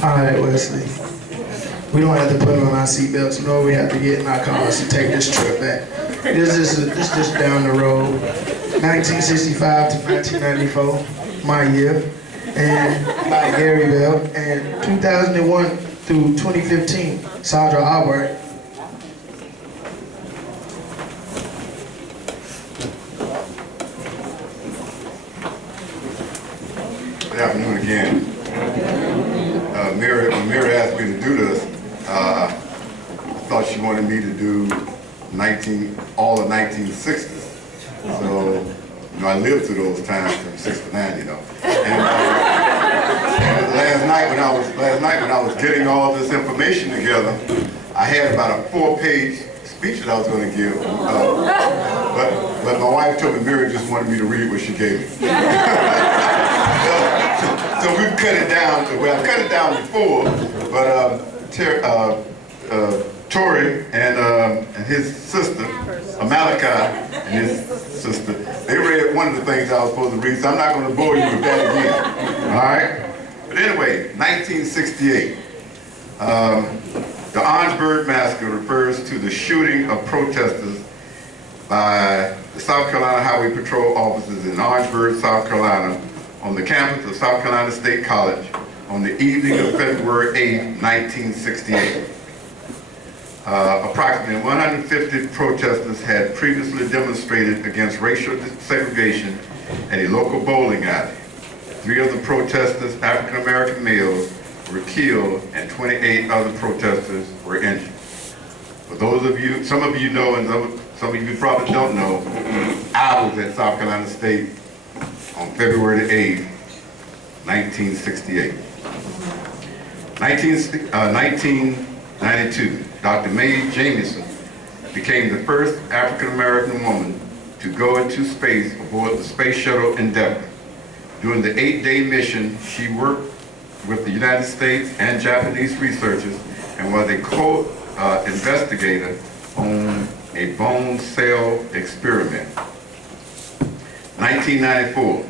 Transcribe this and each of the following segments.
All right, Wesley. We don't have to put on our seatbelts, nor we have to get in our cars to take this trip back. This is just down the road, 1965 to 1994, my year, and by Gary Bell, and 2001 through 2015, Sandra Albright. Good afternoon again. Mary asked me to do this. I thought she wanted me to do all the 1960s. So, I lived through those times from 69, And last night when I was getting all this information together, I had about a 4-page speech that I was going to give. But my wife told me Mary just wanted me to read what she gave me. So we've cut it down to, well, I cut it down before, but Tori and his sister, Malachi and his sister, they read one of the things I was supposed to read, so I'm not going to bore you with that again. All right? But anyway, 1968. The Orangeburg Massacre refers to the shooting of protesters by the South Carolina Highway Patrol officers in Orangeburg, South Carolina, on the campus of South Carolina State College on the evening of February 8, 1968. Approximately 150 protesters had previously demonstrated against racial segregation at a local bowling alley. 3 of the protesters, African American males, were killed and 28 other protesters were injured. For those of you, some of you know and some of you probably don't know, I was at South Carolina State on February the 8th, 1968. 1992, Dr. Mae Jamison became the first African-American woman to go into space aboard the Space Shuttle Endeavour. During the 8-day mission, she worked with the United States and Japanese researchers and was a co-investigator on a bone cell experiment. 1994.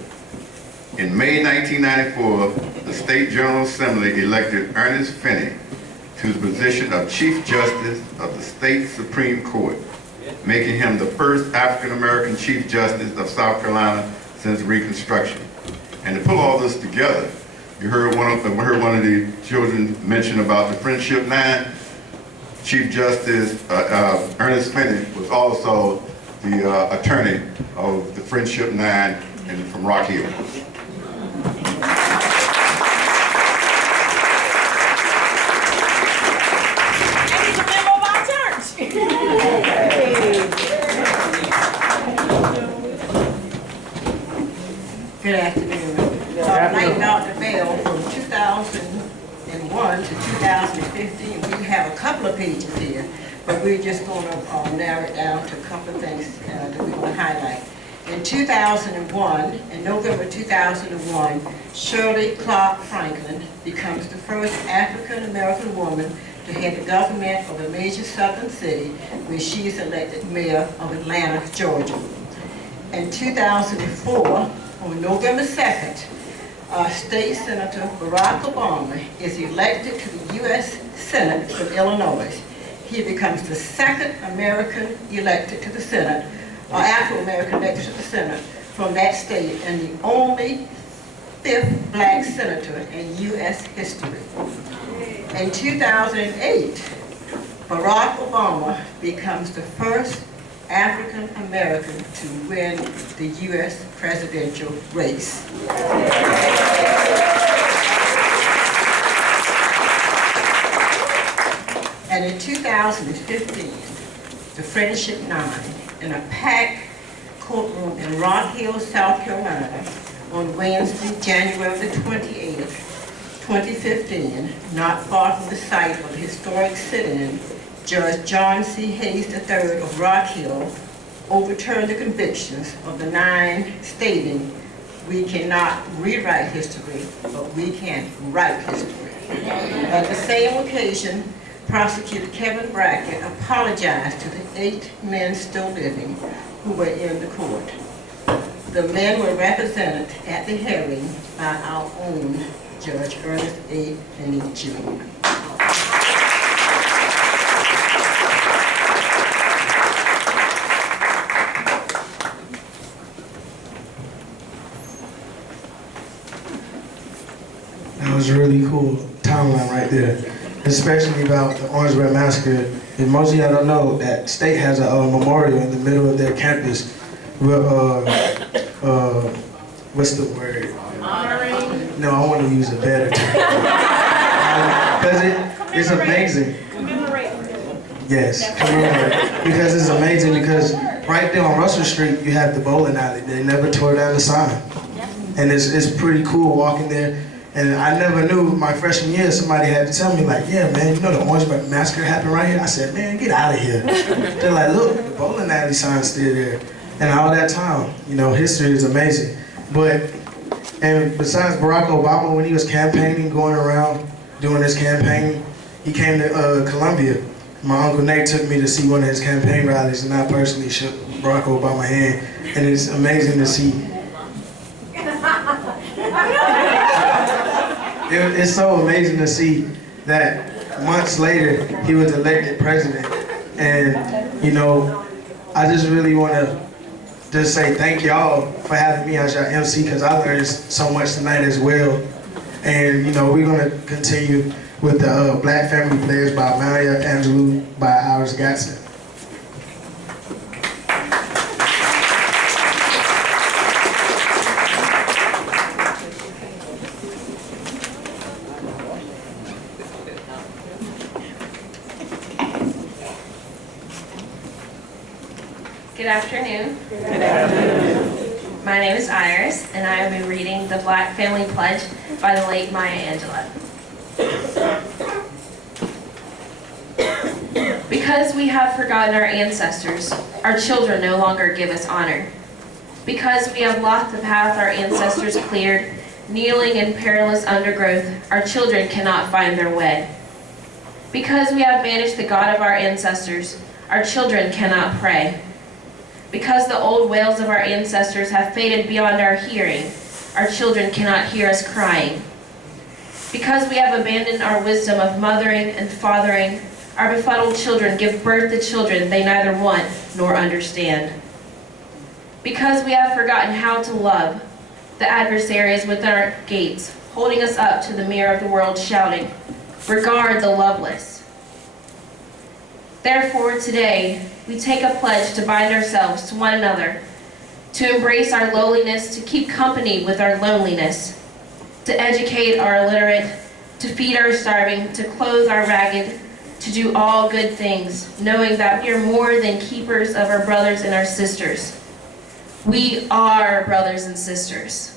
In May 1994, the State General Assembly elected Ernest Finney to the position of Chief Justice of the State Supreme Court, making him the first African-American Chief Justice of South Carolina since Reconstruction. And to pull all this together, you heard one of the children mention about the Friendship 9. Chief Justice Ernest Finney was also the attorney of the Friendship 9 from Rock Hill. And he's a member of our church. Good afternoon. Like Dr. Bell, from 2001 to 2015, we have a couple of pages here, but we're just going to narrow it down to a couple of things that we want to highlight. In 2001, in November 2001, Shirley Clark Franklin becomes the first African-American woman to head the government of a major southern city when she is elected mayor of Atlanta, Georgia. In 2004, on November 2nd, State Senator Barack Obama is elected to the U.S. Senate from Illinois. He becomes the second American elected to the Senate, or Afro-American elected to the Senate from that state, and the only 5th black senator in U.S. history. In 2008, Barack Obama becomes the first African American to win the U.S. presidential race. And in 2015, the Friendship 9, in a packed courtroom in Rock Hill, South Carolina, on Wednesday, January the 28th, 2015, not far from the site of the historic sit-in, Judge John C. Hayes III of Rock Hill overturned the convictions of the 9, stating, "We cannot rewrite history, but we can write history." At the same occasion, Prosecutor Kevin Brackett apologized to the 8 men still living who were in the court. The men were represented at the hearing by our own Judge Ernest A. Finney Jr. That was really cool timeline right there, especially about the Orangeburg Massacre. And most of y'all don't know that state has a memorial in the middle of their campus. What's the word? Honoring. No, I want to use a better term. Because it's amazing. Yes, commemorate. Because it's amazing because right there on Russell Street, you have the bowling alley. They never tore down the sign. And it's pretty cool walking there. And I never knew my freshman year, somebody had to tell me like, yeah, man, you know the Orangeburg Massacre happened right here? I said, man, get out of here. They're like, look, the bowling alley sign's still there. And all that time, you know, history is amazing. And besides Barack Obama, when he was campaigning, going around doing his campaign, he came to Columbia. My Uncle Nate took me to see one of his campaign rallies, and I personally shook Barack Obama's hand. And it's amazing to see. It's so amazing to see that months later, he was elected president. And, you know, I just really want to just say thank y'all for having me as your MC, because I learned so much tonight as well. And, you know, we're going to continue with the Black Family Players by Maya Angelou by Iris Gatson. Good afternoon. Good afternoon. My name is Iris, and I will be reading the Black Family Pledge by the late Maya Angelou. Because we have forgotten our ancestors, our children no longer give us honor. Because we have blocked the path our ancestors cleared, kneeling in perilous undergrowth, our children cannot find their way. Because we have banished the God of our ancestors, our children cannot pray. Because the old wails of our ancestors have faded beyond our hearing, our children cannot hear us crying. Because we have abandoned our wisdom of mothering and fathering, our befuddled children give birth to children they neither want nor understand. Because we have forgotten how to love, the adversary is within our gates, holding us up to the mirror of the world, shouting, "Regard the loveless." Therefore, today, we take a pledge to bind ourselves to one another, to embrace our lowliness, to keep company with our loneliness, to educate our illiterate, to feed our starving, to clothe our ragged, to do all good things, knowing that we are more than keepers of our brothers and our sisters. We are brothers and sisters.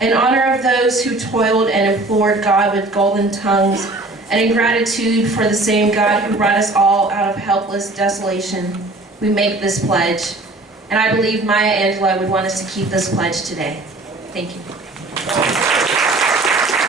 In honor of those who toiled and implored God with golden tongues, and in gratitude for the same God who brought us all out of helpless desolation, we make this pledge. And I believe Maya Angelou would want us to keep this pledge today. Thank you.